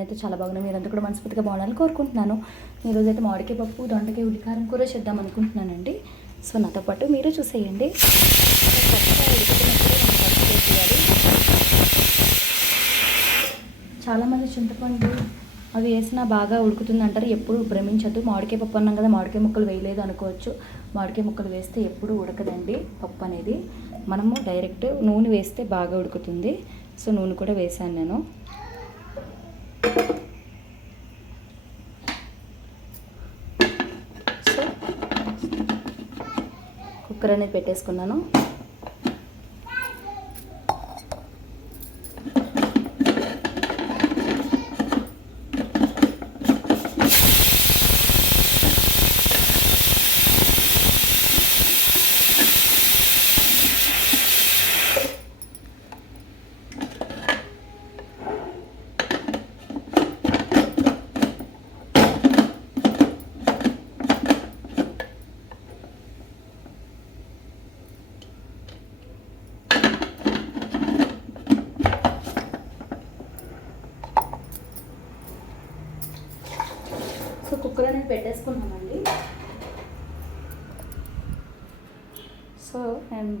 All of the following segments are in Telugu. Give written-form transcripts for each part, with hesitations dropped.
అయితే చాలా బాగున్నాయి. మీరంతా కూడా మనస్ఫూర్తిగా బాగుండాలని కోరుకుంటున్నాను. ఈరోజు అయితే మామిడికాయ పప్పు, దొండకాయ ఉల్లికారం కూర చేద్దాం అనుకుంటున్నానండి. సో నాతో పాటు మీరు చూసేయండి. చాలామంది చింతపండు అవి వేసినా బాగా ఉడుకుతుంది అంటారు. ఎప్పుడు భ్రమించద్దు. మామిడికాయ పప్పు అన్నాం కదా, మామిడికాయ ముక్కలు వేయలేదు అనుకోవచ్చు. మామిడికాయ ముక్కలు వేస్తే ఎప్పుడు ఉడకదండి పప్పు అనేది. మనము డైరెక్ట్ నూనె వేస్తే బాగా ఉడుకుతుంది. సో నూనె కూడా వేసాను నేను. కుక్కర్ అనేది పెట్టేసుకున్నాను. సో కుక్కర్ అనేది పెట్టేసుకున్నామండి. సో అండ్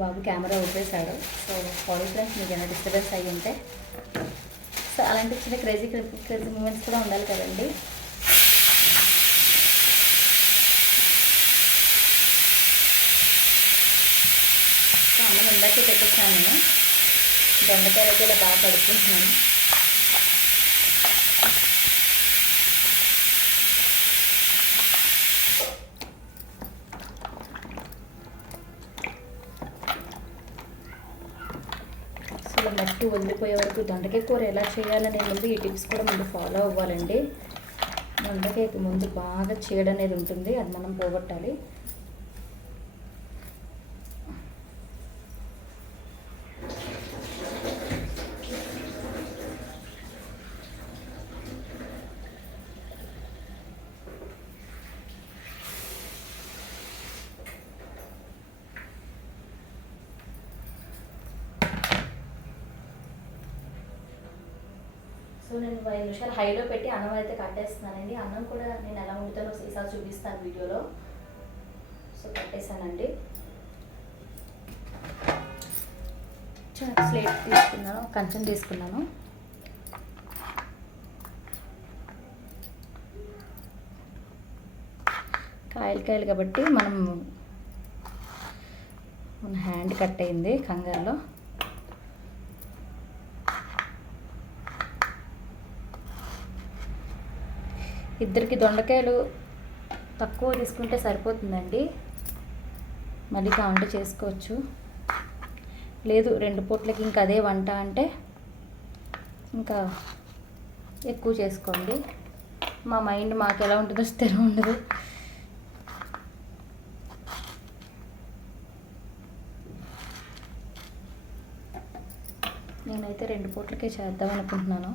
బాబు కెమెరా ఊపేశాడు. సో సారీ ఫ్రెండ్స్, మీకు ఏమైనా డిస్టర్బెన్స్ అయ్యి ఉంటే. సో అలాంటి చిన్న క్రేజీ మూమెంట్స్ కూడా ఉండాలి కదండి. సో అన్నం ఇందాకే పెట్టేసాను నేను. దొండకాయలు అయితే ఇలా బాగా కడుక్కుంటున్నాను. అసలు మట్టి వదిలిపోయే వరకు దొండకాయ కూర ఎలా చేయాలనే ముందు ఈ టిప్స్ కూడా ముందు ఫాలో అవ్వాలండి. దొండకాయకి ముందు బాగా చీడ అనేది ఉంటుంది, అది మనం పోగొట్టాలి. సో నేను 5 నిమిషాలు హైలో పెట్టి అన్నం అయితే కట్టేస్తున్నానండి. అన్నం కూడా నేను ఎలా వండుతానో ఈసారి చూపిస్తాను వీడియోలో. సో కట్టేసానండి. స్లేట్ తీసుకున్నాను, కంచం తీసుకున్నాను. కాయలు కాబట్టి మన హ్యాండ్ కట్ అయింది కంగారులో. ఇద్దరికి దొండకాయలు తక్కువ తీసుకుంటే సరిపోతుందండి. మళ్ళీ కావాలంటే చేసుకోవచ్చు, లేదు 2 పూట్లకి ఇంకా అదే వంట అంటే ఇంకా ఎక్కువ చేసుకోండి. మా మైండ్ మాకు ఎలా ఉంటుందో స్థిరం ఉండదు. నేనైతే 2 పూట్లకే చేద్దాం అనుకుంటున్నాను.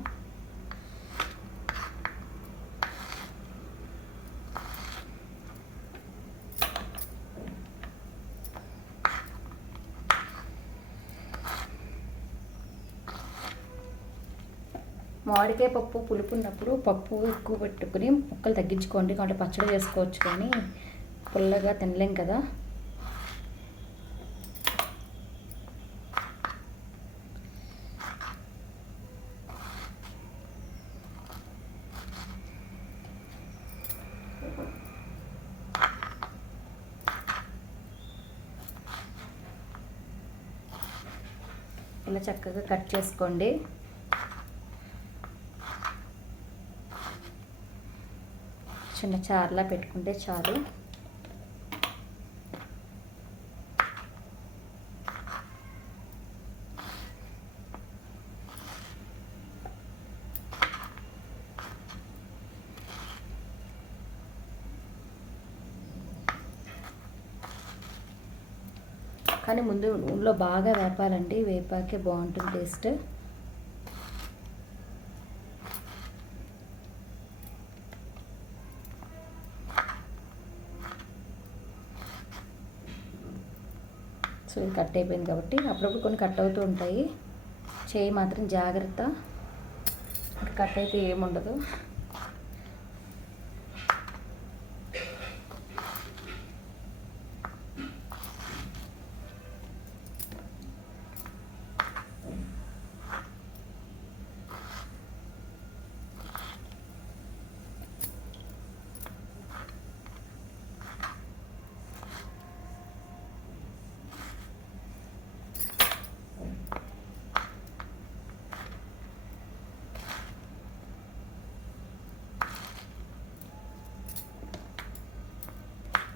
మామిడికాయ పప్పు పులుపు ఉన్నప్పుడు పప్పు ఎక్కువ పెట్టుకుని ముక్కలు తగ్గించుకోండి. కాబట్టి పచ్చడి చేసుకోవచ్చు, కానీ పుల్లగా తినలేం కదా. ఇలా చక్కగా కట్ చేసుకోండి. చిన్న చారులా పెట్టుకుంటే చాలు. కానీ ముందు నూనెలో బాగా వేపాలండి, వేపాకే బాగుంటుంది టేస్ట్. సో ఇది కట్ అయిపోయింది కాబట్టి అప్పుడప్పుడు కొన్ని కట్ అవుతూ ఉంటాయి, చేయి మాత్రం జాగ్రత్త, కట్ అయితే ఏముండదు.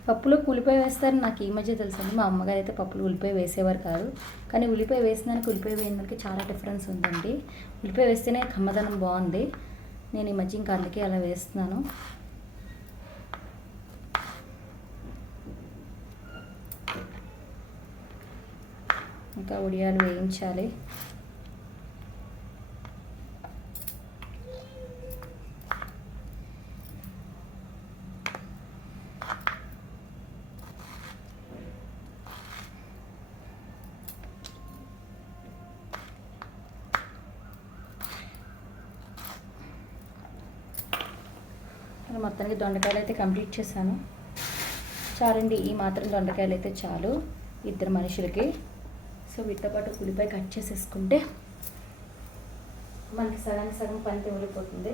పప్పులో ఉల్లిపాయ వేస్తారని నాకు ఈ మధ్య తెలుసండి. మా అమ్మగారు అయితే పప్పులు ఉల్లిపాయ వేసేవారు కాదు, కానీ ఉల్లిపాయ వేసినానికి ఉల్లిపాయ వేయడానికి చాలా డిఫరెన్స్ ఉందండి. ఉల్లిపాయ వేస్తేనే కమ్మదనం బాగుంది. నేను ఈ మధ్య ఇంకా అందుకే అలా వేస్తున్నాను. ఇంకా ఉడియాలు వేయించాలి. మొత్తానికి దొండకాయలు అయితే కంప్లీట్ చేశాను. చాలండి, ఈ మాత్రం దొండకాయలు అయితే చాలు ఇద్దరు మనుషులకి. సో వీటితో పాటు ఉల్లిపాయ కట్ చేసేసుకుంటే మనకి సగానికి సగం పని తెమిలిపోతుంది.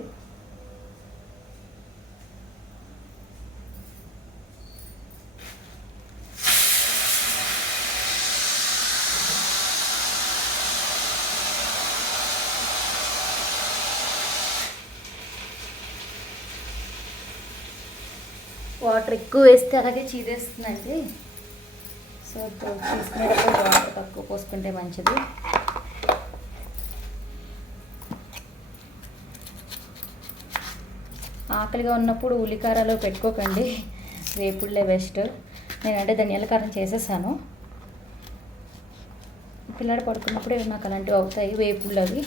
వాటర్ ఎక్కువ వేస్తే అలాగే చీదేస్తుందండి. సో తీసుకునేటప్పుడు వాటర్ తక్కువ పోసుకుంటే మంచిది. ఆకలిగా ఉన్నప్పుడు ఉల్లికారాలు పెట్టుకోకండి, వేపుళ్ళే బెస్ట్. నేనంటే ధనియాల కారం చేసేసాను. పిల్లాడు పడుకున్నప్పుడే నాకు అలాంటివి అవుతాయి వేపుళ్ళు. అవి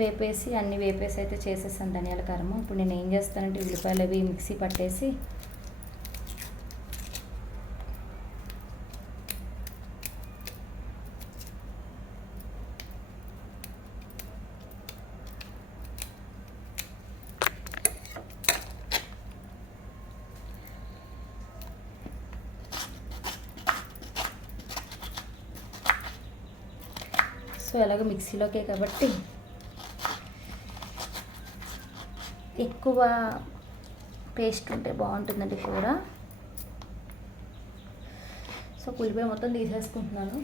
వేపేసి అన్నీ వేపేసి అయితే చేసేసాను ధనియాల కారము. ఇప్పుడు నేను ఏం చేస్తానంటే ఉల్లిపాయలు అవి మిక్సీ పట్టేసి సో ఎలాగో మిక్సీలోకే కాబట్టి ఎక్కువ పేస్ట్ ఉంటే బాగుంటుందండి కూర. సో ఉల్లిపాయ మొత్తం తీసేసుకుంటున్నాను.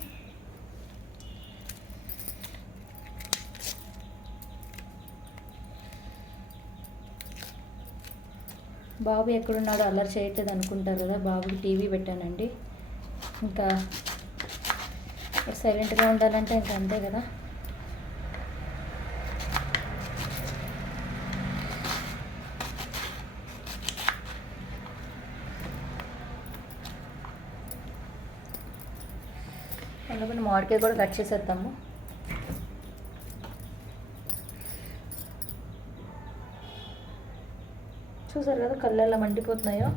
బాబు ఎక్కడున్నాడో అల్లరి చేయట్లేదు అనుకుంటారు కదా, బాబుకి టీవీ పెట్టానండి. ఇంకా సైలెంట్గా ఉండాలంటే ఇంకా అంతే కదా. అందుకని మామిడికాయ కూడా కట్ చేసేద్దాము. చూసారు కదా కళ్ళు ఎలా మండిపోతున్నాయో.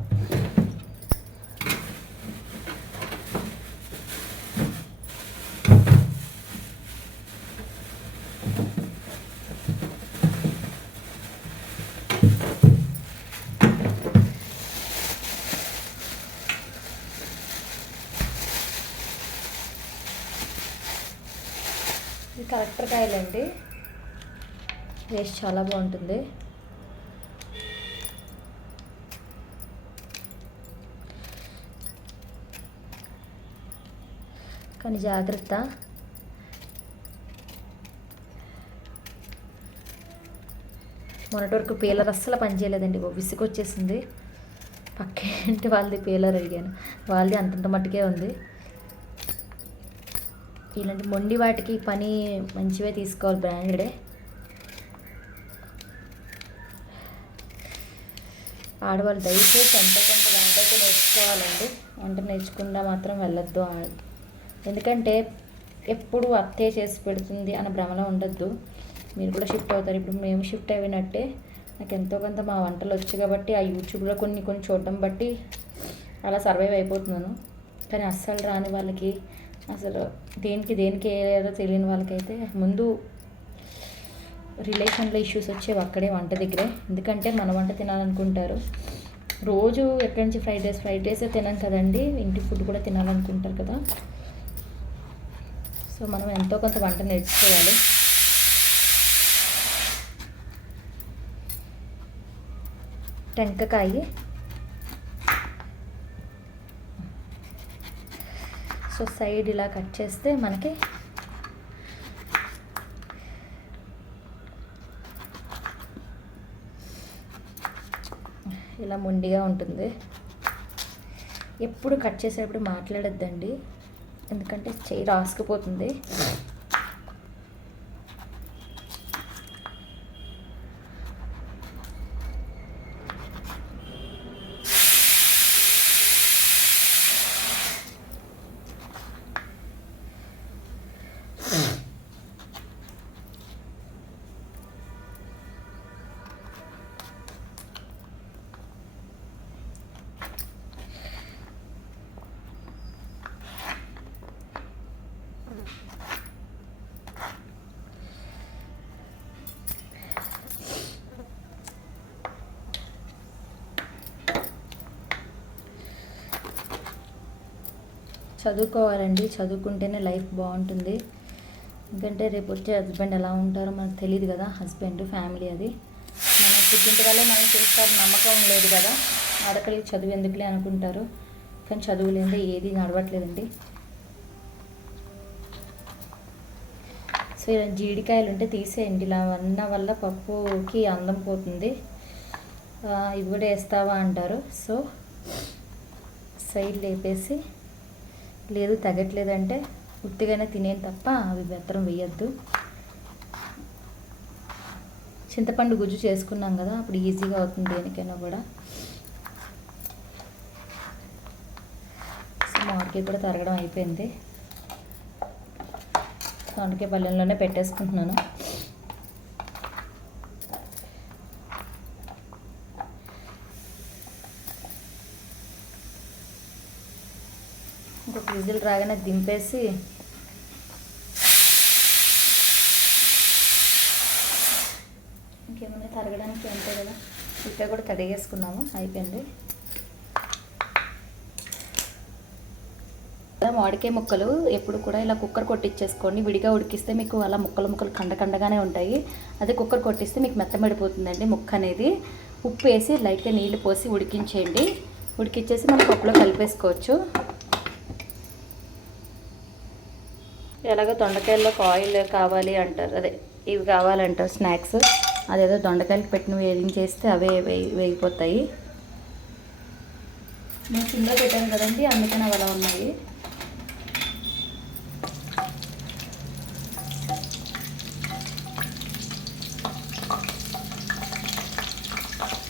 ఇది కలెక్టర్ కాయలండి, టేస్ట్ చాలా బాగుంటుంది. కానీ జాగ్రత్త, మొన్నటి వరకు పీలర్ అస్సలు పనిచేయలేదండి, విసుగొచ్చేసింది. పక్కింటి వాళ్ళది పీలర్ అడిగాను, వాళ్ళది అంతంత మట్టుకే ఉంది. ఇలాంటి మొండి వాటికి పని మంచివే తీసుకోవాలి, బ్రాండెడే. ఆడవాళ్ళు దయచేసి ఎంత కొంత దాంట్లో నేర్చుకోవాలండి. వంట నేర్చుకున్నా మాత్రం వెళ్ళొద్దు. ఎందుకంటే ఎప్పుడు అత్తే చేసి పెడుతుంది అన్న భ్రమలో ఉండొద్దు. మీరు కూడా షిఫ్ట్ అవుతారు. ఇప్పుడు మేము షిఫ్ట్ అయినట్టే నాకు ఎంతో కొంత మా వంటలు వచ్చు కాబట్టి ఆ యూట్యూబ్లో కొన్ని కొన్ని చూడడం బట్టి అలా సర్వైవ్ అయిపోతున్నాను. కానీ అస్సలు రాని వాళ్ళకి, అసలు దేనికి వేయాలో తెలియని వాళ్ళకైతే ముందు రిలేషన్లో ఇష్యూస్ వచ్చేవి అక్కడే వంట దగ్గరే. ఎందుకంటే మన వంట తినాలనుకుంటారు. రోజు ఎక్కడి నుంచి ఫ్రైడ్ రైసే తినాం కదండి, ఇంటి ఫుడ్ కూడా తినాలనుకుంటారు కదా. సో మనం ఎంతో కొంత వంట నేర్చుకోవాలి. టెంకాయ సో సైడ్ ఇలా కట్ చేస్తే మనకి ఇలా మొండిగా ఉంటుంది. ఎప్పుడు కట్ చేసేటప్పుడు మాట్లాడొద్దండి, ఎందుకంటే చేయి రాసుకుపోతుంది. చదువుకోవాలండి, చదువుకుంటేనే లైఫ్ బాగుంటుంది. ఎందుకంటే రేపు వచ్చే హస్బెండ్ ఎలా ఉంటారో మనకు తెలియదు కదా. హస్బెండ్ ఫ్యామిలీ అది మన పుట్టింటి వల్లే మనం చేస్తారు, నమ్మకం లేదు కదా. ఆడపిల్లకి చదువు ఎందుకులే అనుకుంటారు, కానీ చదువు లేదే ఏది నడవట్లేదండి. సో ఇలా జీడికాయలు ఉంటే తీసేయండి, ఇలా అన్న వల్ల పప్పుకి అందం పోతుంది. ఇవి కూడా వేస్తావా అంటారు. సో సైడ్ లేపేసి, లేదు తగ్గట్లేదంటే ఉత్తిగానే తినేది తప్ప అవి బెత్తరం వేయద్దు. చింతపండు గుజ్జు చేసుకున్నాం కదా, అప్పుడు ఈజీగా అవుతుంది దేనికైనా కూడా. సో మామిడికాయ కూడా తరగడం అయిపోయింది. మామిడికాయ పళ్ళెంలోనే పెట్టేసుకుంటున్నాను. ఇంకొక విజిల్ రాగానే దింపేసి ఇంకేమైనా తరగడానికి అంతే కదా. ఇక్కడ కూడా తడిగేసుకున్నాము, అయిపోయింది. మామిడికాయ ముక్కలు ఎప్పుడు కూడా ఇలా కుక్కర్ కొట్టించేసుకోండి. విడిగా ఉడికిస్తే మీకు అలా ముక్కలు కండగానే ఉంటాయి. అదే కుక్కర్ కొట్టిస్తే మీకు మెత్తబడిపోతుందండి ముక్క అనేది. ఉప్పు వేసి లైట్గా నీళ్ళు పోసి ఉడికించేయండి. ఉడికించేసి మనం పప్పులో కలిపేసుకోవచ్చు. ఎలాగో దొండకాయల్లోకి ఆయిల్ కావాలి అంటారు, అదే ఇవి కావాలంటారు స్నాక్స్. అదేదో దొండకాయలకి పెట్టిన వేయించేస్తే అవే వేగిపోతాయి. నేను కింద పెట్టాను కదండి, అందుకని అవి అలా ఉన్నాయి.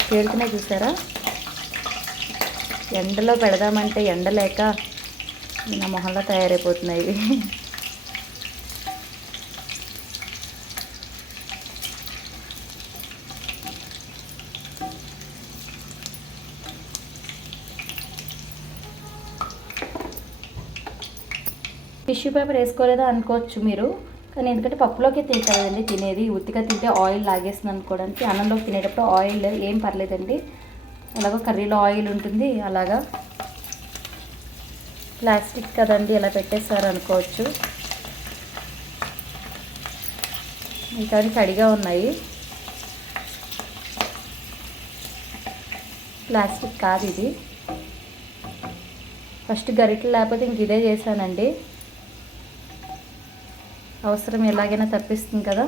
పేరుకునే చూసారా, ఎండలో పెడదామంటే ఎండ లేక నా మొహంలో తయారైపోతున్నాయి ఇవి. టిష్యూ పేపర్ వేసుకోలేదా అనుకోవచ్చు మీరు, కానీ ఎందుకంటే పప్పులోకి కదండి తినేది. ఉత్తిగా తింటే ఆయిల్ లాగేస్తుంది అనుకోవడానికి. అన్నంలోకి తినేటప్పుడు ఆయిల్ ఏం పర్లేదండి, అలాగో కర్రీలో ఆయిల్ ఉంటుంది. అలాగా ప్లాస్టిక్ కదండి ఇలా పెట్టేస్తారు అనుకోవచ్చు. మిగతావి తడిగా ఉన్నాయి, ప్లాస్టిక్ కాదు ఇది. ఫస్ట్ గరిటెలు లేకపోతే ఇంక ఇదే చేశానండి. అవసరం ఎలాగైనా తప్పిస్తుంది కదా.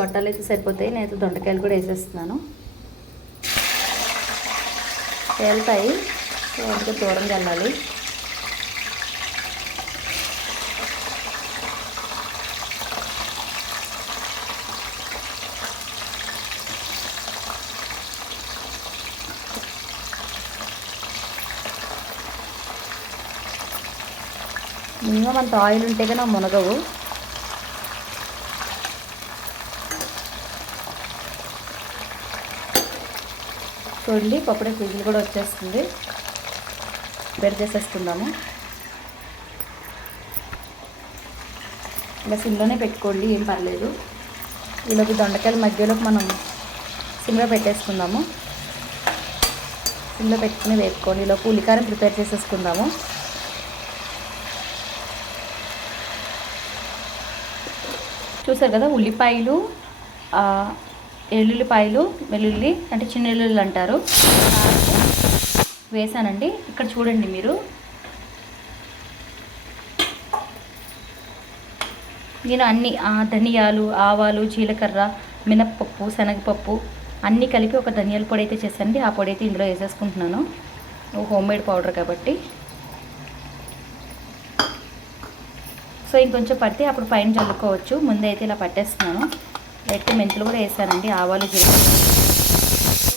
గొట్టాలు అయితే సరిపోతాయి. నేనైతే దొండకాయలు కూడా వేసేస్తున్నాను. వెళ్తాయి, సో అందుకే దూరంగా వెళ్ళాలి. మినిమం అంత ఆయిల్ ఉంటే కానీ మునగవు. చూడండి పప్పుడే విజిల్ కూడా వచ్చేస్తుంది. బెర్ చేసేసుకుందాము. ఇలా సిమ్లోనే పెట్టుకోండి, ఏం పర్లేదు. ఈలోకి దొండకాయల మధ్యలోకి మనం సిమ్లో పెట్టేసుకుందాము. సిమ్లో పెట్టుకుని వేపుకోండి. ఈలోపు ఉల్లికారం ప్రిపేర్ చేసేసుకుందాము. చూసారు కదా, ఉల్లిపాయలు, ఎల్లుల్లిపాయలు, వెల్లుల్లి అంటే చిన్న వెల్లుల్లి అంటారు, వేసానండి. ఇక్కడ చూడండి మీరు, నేను అన్ని ధనియాలు, ఆవాలు, జీలకర్ర, మినప్పప్పు, శనగపప్పు అన్నీ కలిపి ఒక ధనియాల పొడి అయితే చేశానండి. ఆ పొడి అయితే ఇందులో వేసేసుకుంటున్నాను, హోమ్మేడ్ పౌడర్ కాబట్టి. సో ఇంకొంచెం పడితే అప్పుడు పైన చల్లుకోవచ్చు. ముందైతే ఇలా పట్టేస్తున్నాను. అయితే మెంతులు కూడా వేసానండి, ఆవాలు, జీలకర్ర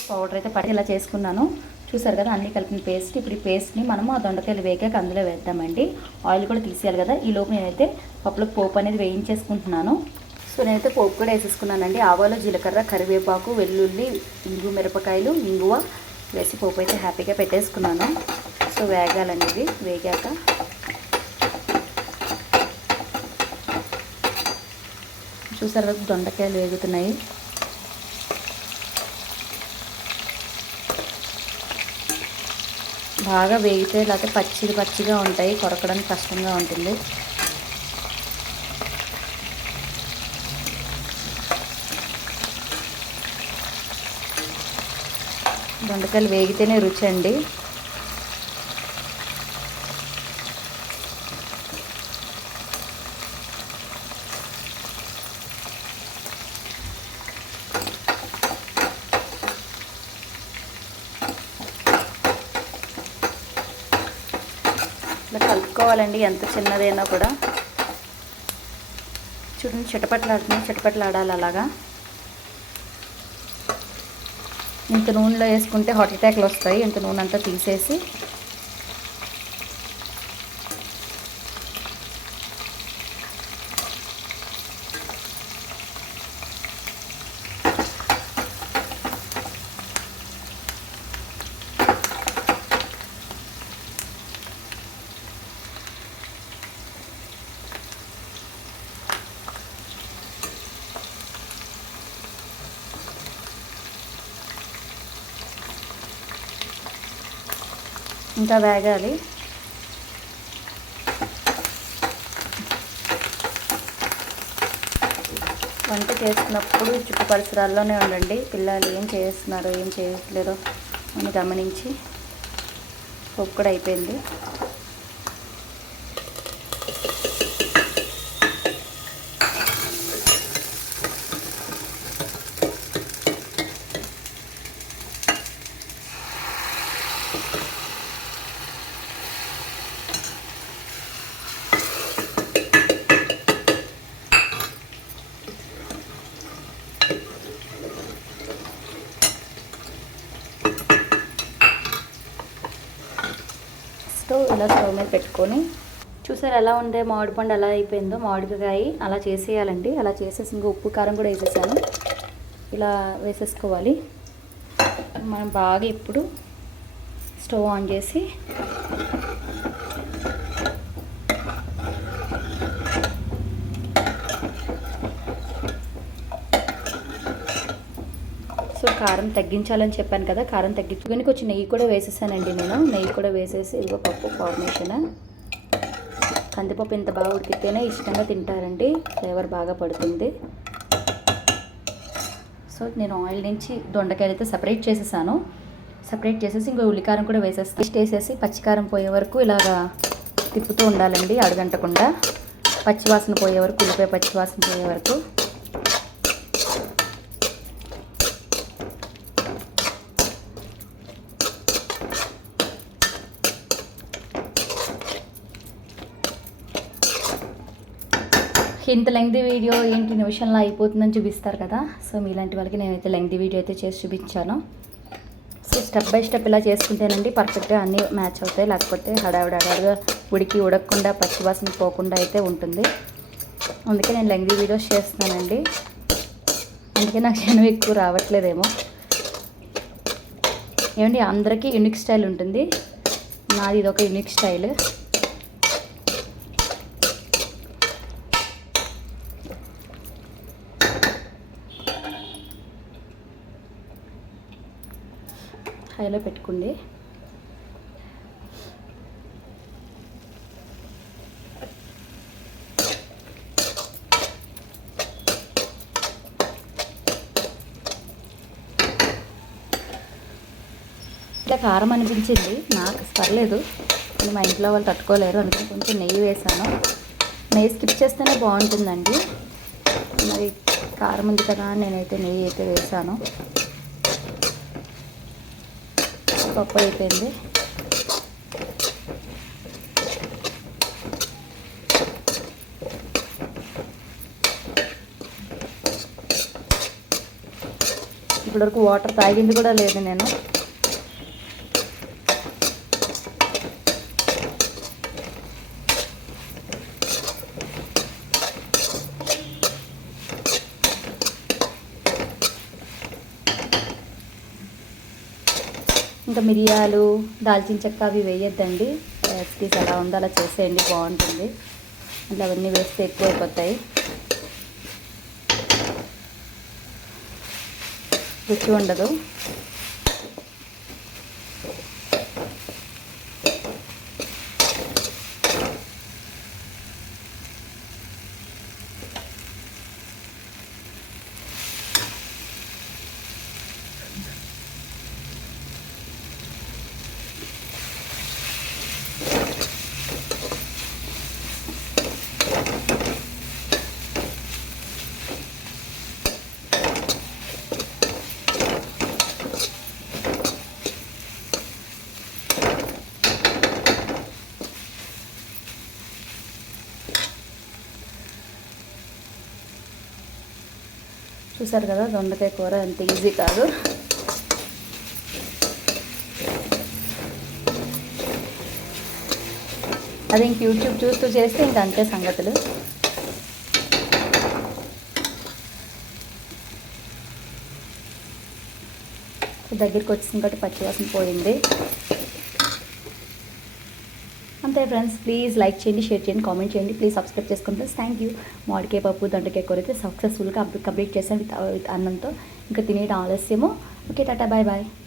పౌడర్ అయితే పట్టి ఇలా చేసుకున్నాను. చూసారు కదా అన్నీ కలిపిన పేస్ట్. ఇప్పుడు ఈ పేస్ట్ని మనము ఆ దొండకాయలు వేగాక అందులో వేద్దామండి. ఆయిల్ కూడా తీసేయాలి కదా. ఈలోపు నేనైతే పప్పులకు పోపు అనేది వేయించేసుకుంటున్నాను. సో నేనైతే పోపు కూడా వేసేసుకున్నానండి. ఆవాలు, జీలకర్ర, కరివేపాకు, వెల్లుల్లి, ఇంగు, మిరపకాయలు, ఇంగువ వేసి పోపు అయితే హ్యాపీగా పెట్టేసుకున్నాను. సో వేగాలండి. ఇవి వేగాక చూసారు కదా దొండకాయలు వేగుతున్నాయి. బాగా వేగితే లేకపోతే పచ్చిగా ఉంటాయి, కొరకడానికి కష్టంగా ఉంటుంది. దొండకాయలు వేగితేనే రుచి అండి. ఇలా కలుపుకోవాలండి, ఎంత చిన్నదైనా కూడా. చూడండి చిటపట్లాడాలి అలాగా. ఇంత నూనెలో వేసుకుంటే హార్ట్ అటాక్లు వస్తాయి. ఇంత నూనె అంతా తీసేసి ఇంకా వేగాలి. వంట చేస్తున్నప్పుడు చుట్టూ పరిసరాల్లోనే ఉండండి. పిల్లలు ఏం చేస్తున్నారో ఏం చేయట్లేదో అని గమనించి. పప్పు కూడా అయిపోయింది. ఇలా స్టవ్ మీద పెట్టుకొని చూసారు ఎలా ఉండే మామిడి పండు ఎలా అయిపోయిందో. మామిడికాయ అలా చేసేయాలండి. అలా చేసేసి ఇంకా ఉప్పు కారం కూడా వేసేసాను. ఇలా వేసేసుకోవాలి. మనం బాగా ఇప్పుడు స్టవ్ ఆన్ చేసి సో కారం తగ్గించాలని చెప్పాను కదా, కారం తగ్గించుకొని కొంచెం నెయ్యి కూడా వేసేసానండి నేను. నెయ్యి కూడా వేసేసి ఇదిగో పప్పు ఫార్మేషన్. కందిపప్పు ఇంత బాగా ఉడికితేనే ఇష్టంగా తింటారండి, ఫ్లేవర్ బాగా పడుతుంది. సో నేను ఆయిల్ నుంచి దొండకాయలు అయితే సపరేట్ చేసేసాను. సపరేట్ చేసేసి ఇంకో ఉల్లికారం కూడా వేసేస్తాను. వేసేసి పచ్చికారం పోయే వరకు ఇలాగా తిప్పుతూ ఉండాలండి, అడగంటకుండా. పచ్చివాసన పోయే వరకు, ఉల్లిపాయ పచ్చివాసన పోయే వరకు. ఇంత లెంగ్తీ వీడియో ఏంటి నిమిషంలో అయిపోతుందని చూపిస్తారు కదా. సో మీలాంటి వాళ్ళకి నేనైతే లెంగ్తీ వీడియో అయితే చేసి చూపించాను. సో స్టెప్ బై స్టెప్ ఇలా చేసుకుంటేనండి పర్ఫెక్ట్గా అన్నీ మ్యాచ్ అవుతాయి. లేకపోతే హడావిడిగా ఉడకకుండా పచ్చివాసన పోకుండా అయితే ఉంటుంది. అందుకే నేను లెంగ్తీ వీడియోస్ చేస్తున్నానండి. అందుకే నాకు క్షణం ఎక్కువ రావట్లేదేమో. ఏమండి అందరికీ యూనిక్ స్టైల్ ఉంటుంది. నాది ఇదొక యూనిక్ స్టైల్. హైలో పెట్టుకోండి. ఇట్లా కారం అనిపించింది నాకు, పర్లేదు. కానీ మా ఇంట్లో వాళ్ళు తట్టుకోలేరు అందుకని కొంచెం నెయ్యి వేసాను. నెయ్యి స్కిప్ చేస్తేనే బాగుంటుందండి. మరి కారం ఉంది కదా నేనైతే నెయ్యి అయితే వేసాను. పప్పు అయిపోయింది. ఇప్పటివరకు వాటర్ తాగింది కూడా లేదు నేను. ఇంకా మిరియాలు, దాల్చిన చెక్క అవి వేయొద్దండి. రెసిపీస్ అలా ఉందో అలా చేసేయండి, బాగుంటుంది. అంటే అవన్నీ వేస్తే ఎక్కువ అయిపోతాయి, రుచి ఉండదు. చూసారు కదా దొండకాయ కూర ఎంత ఈజీ కాదు. అది ఇంక యూట్యూబ్ చూస్తూ చేస్తే ఇంక అంతే సంగతులు. దగ్గరికి వచ్చింది కాబట్టి పచ్చివాసన పోయింది. అంతే ఫ్రెండ్స్. ప్లీజ్ లైక్ చేయండి, షేర్ చేయండి, కామెంట్ చేయండి. ప్లీజ్ సబ్స్క్రైబ్ చేసుకోండి ఫ్రెండ్స్. Thank you. మామిడికాయ పప్పు దొండకాయ కూర అయితే సక్సెస్ఫుల్గా కంప్లీట్ చేశాను విత్ అన్నంతో. ఇంకా తినేయడం ఆలస్యము. Okay, tata, bye bye.